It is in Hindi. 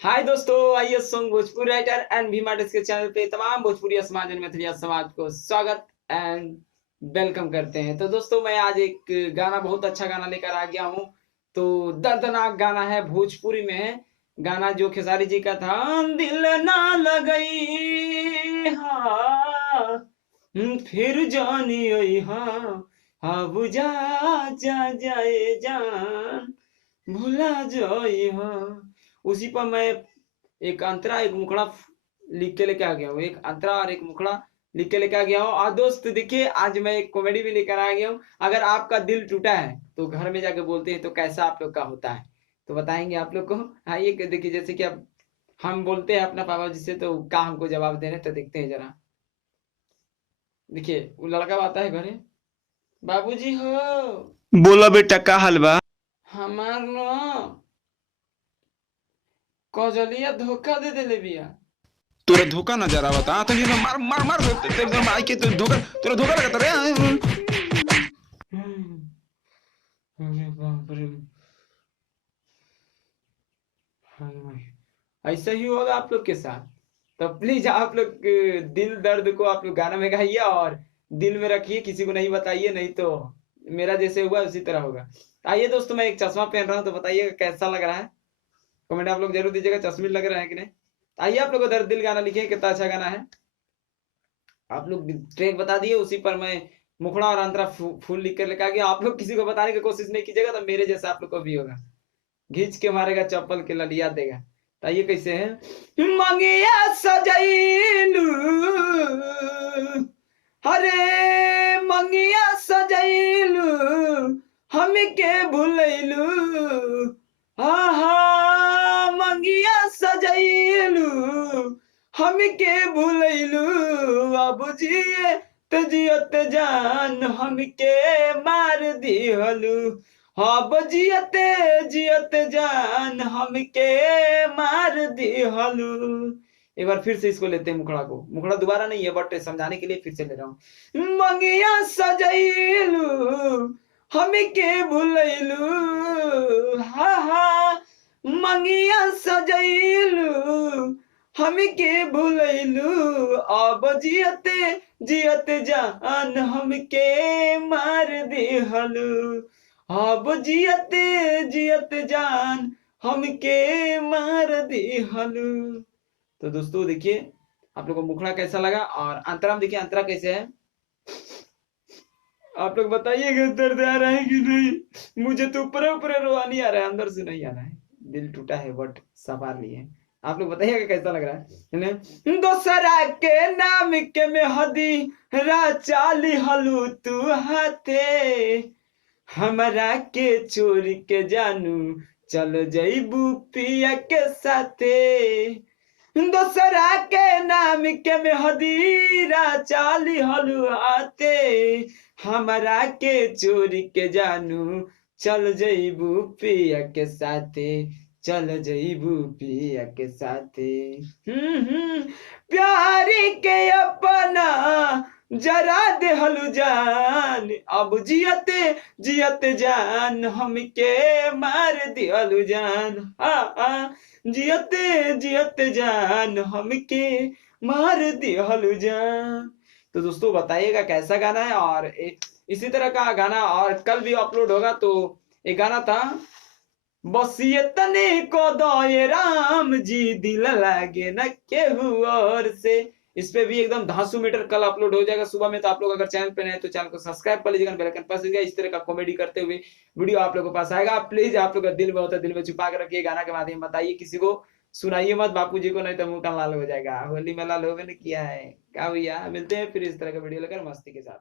हाय दोस्तों, आइए song Bhojpuri writer and Bhima disc के चैनल पे तमाम भोजपुरी समाज एंड मैथिली समाज को स्वागत एंड वेलकम करते हैं। तो दोस्तों, मैं आज एक गाना, बहुत अच्छा गाना लेकर आ गया हूँ। तो दर्दनाक गाना है, भोजपुरी में है गाना, जो खेसारी जी का था। दिल ना लगई हाँ, फिर जानी आई हाँ, अब जा जा जाए जान, भुला जाई हाँ। उसी पर मैं एक अंतरा एक मुखड़ा लिख के लेके आ गया हूँ। एक अंतरा और एक मुखड़ा लिख के लेके आ गया हूँ। और दोस्त देखिए, आज मैं एक कॉमेडी भी लेकर आ गया हूँ। अगर आपका दिल टूटा है तो घर में जाके बोलते हैं तो कैसा आप लोग का होता है, तो बताएंगे आप लोग को। आइए देखिए, जैसे कि अब हम बोलते हैं अपना पापा जी से, तो क्या हमको जवाब दे रहे हैं, तो देखते हैं जरा। देखिए, वो लड़का आता है घरे, बाबूजी हो, बोला बेटा का हाल बा। हमार न कजलिया धोखा दे देले बिया। तोरा धोखा नजर आवता तो ये मार मार मार तेरे माई के तो धोखा तोरा धोखा लगता रे। अरे बाप रे, ऐसा ही होगा आप लोग के साथ। तो प्लीज आप लोग दिल दर्द को आप लोग गाना में गाइए और दिल में रखिए, किसी को नहीं बताइए, नहीं तो मेरा जैसे हुआ उसी तरह होगा। आइए दोस्तों, मैं एक चश्मा पहन रहा हूँ, तो बताइएगा कैसा लग रहा है। कमेंट आप लोग जरूर दीजिएगा, चश्मे लग रहा है कि नहीं। आइए, आप लोग को दर्द दिल गाना लिखिए, कितना अच्छा गाना है। आप लोग ट्रैक बता दिए, उसी पर मैं मुखड़ा और अंतरा फूल लिख कर लेकर आ गया। आप लोग किसी को बताने की कोशिश नहीं कीजिएगा, तो मेरे जैसा आप लोग को भी होगा, घींच के मारेगा चप्पल के ललिया देगा। तो ये कैसे है। मंगिया सजैलू, हरे मंगिया सजैलू, हमके भूलैलू, आहा मंगिया सजैलू, हमके भूलैलू, अब जिए तो जियत जान हमके मार दिहलू, अब जियते जियत जान हमके मार दिहलू। एक बार फिर से इसको लेते हैं, मुखड़ा को। मुखड़ा दोबारा नहीं है, बट समझाने के लिए फिर से ले रहा हूँ। मंगिया सजैलू, हमके भूलैलू, हा हा मंगिया सजैलू, हमके भूलैलू, अब जियते जियत जान हमके मार दिहलू, अब जियते जियत जान हमके मार दिहलू। तो दोस्तों देखिए, आप लोग को मुखड़ा कैसा लगा, और अंतराम देखिए, अंतरा कैसे है। आप लोग बताइएगा, दर्द आ रहा है कि नहीं। मुझे तो ऊपर ऊपर रोवानी आ रहा है, अंदर से नहीं आ रहा है। दिल टूटा है बट सवार लिए। आप लोग बताइएगा कैसा लग रहा है। दोसरा के नाम के में हदी चाली हलू तू हाथे, हमरा के चोरी के जानू चल जईबू पिया के साथे। दोसरा के नाम के में हदीरा चाली हलू आते, हमरा के चोरी के जानू चल जईबू पिया के साथे, चल जईबू पिया के साथे। प्यारी के अपना जरा दे हलू जान, अब जियते जियते जान हमके मार दिहलू जान, हाँ जियते जियते जान हमके मार दिहलू जान। तो दोस्तों बताइएगा कैसा गाना है, और इसी तरह का गाना और कल भी अपलोड होगा। तो एक गाना था, बस ये तने को दो राम जी, दिल लागे न केहू और से। इस पे भी एकदम धांसू मीटर कल अपलोड हो जाएगा सुबह में। तो आप लोग अगर चैनल पे नए तो चैनल को सब्सक्राइब कर लीजिएगा, बेल आइकन प्रेस कीजिएगा। इस तरह का कॉमेडी करते हुए वीडियो आप लोगों के पास आएगा। प्लीज आप लोग का दिल में होता है, दिल में छुपा कर रखिए, गाना के माध्यम बताइए, किसी को सुनाइए मत, बापू जी को, नहीं तो मुंह का लाल हो जाएगा। होली में लाल होवे ने किया है क्या भैया। मिलते हैं फिर इस तरह का वीडियो लेकर मस्ती के साथ।